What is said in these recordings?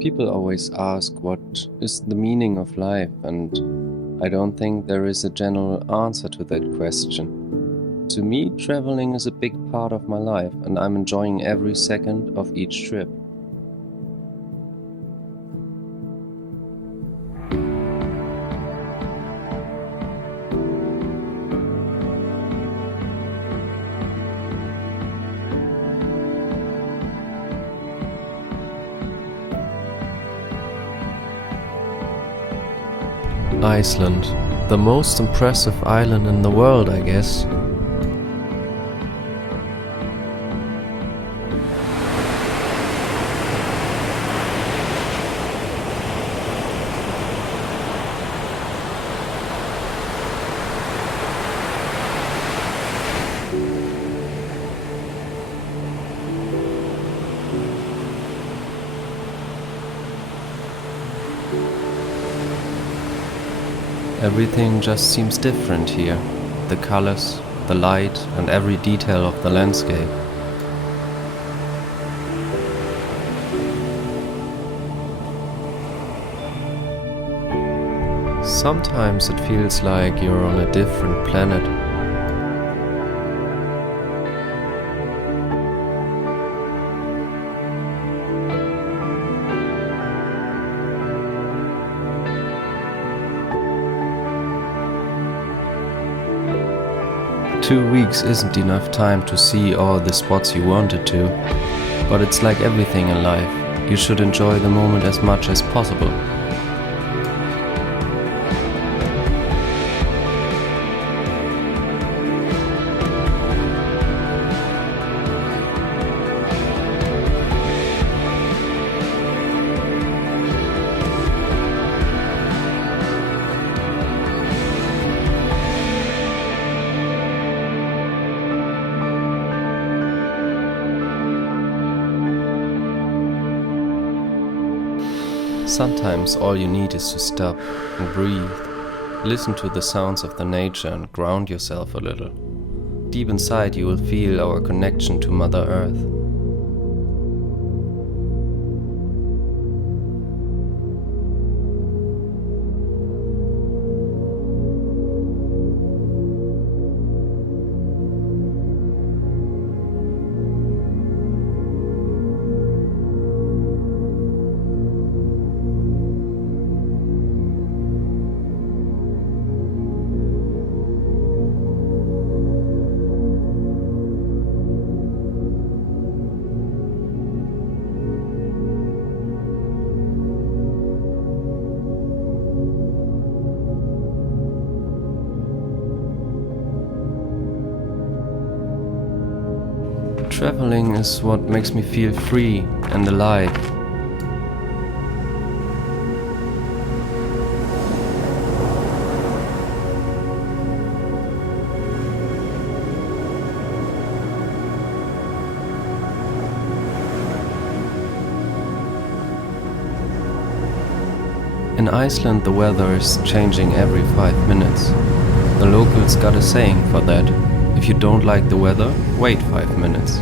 People always ask what is the meaning of life, and I don't think there is a general answer to that question. To me, traveling is a big part of my life, and I'm enjoying every second of each trip. Iceland, the most impressive island in the world, I guess. Everything just seems different here. The colors, the light, and every detail of the landscape. Sometimes it feels like you're on a different planet. 2 weeks isn't enough time to see all the spots you wanted to, but it's like everything in life, you should enjoy the moment as much as possible. Sometimes all you need is to stop and breathe, listen to the sounds of the nature and ground yourself a little. Deep inside you will feel our connection to Mother Earth. Traveling is what makes me feel free and alive. In Iceland, the weather is changing every 5 minutes. The locals got a saying for that. If you don't like the weather, wait 5 minutes.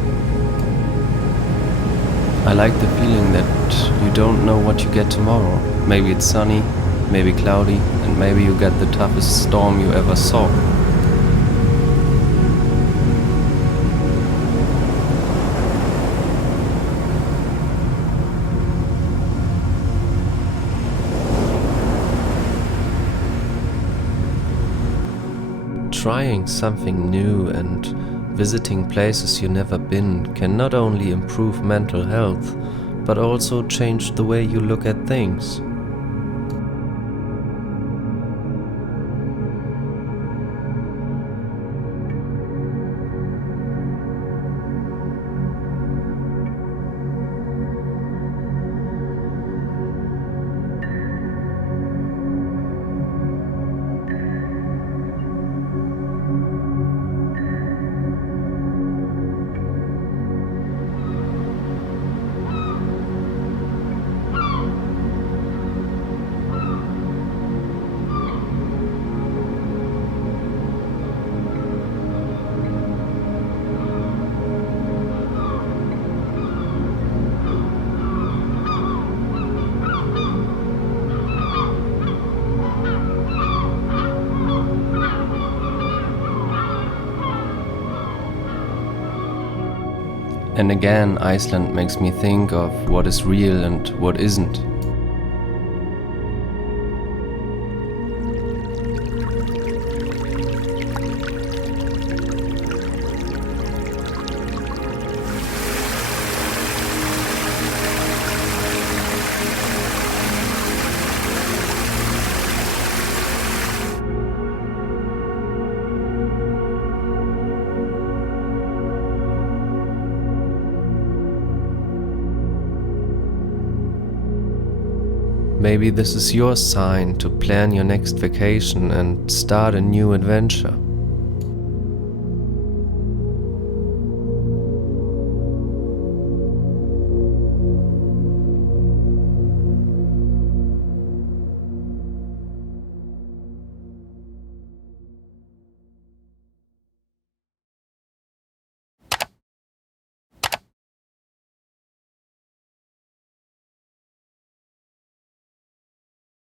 I like the feeling that you don't know what you get tomorrow. Maybe it's sunny, maybe cloudy, and maybe you get the toughest storm you ever saw. Trying something new and visiting places you've never been can not only improve mental health, but also change the way you look at things. And again, Iceland makes me think of what is real and what isn't. Maybe this is your sign to plan your next vacation and start a new adventure.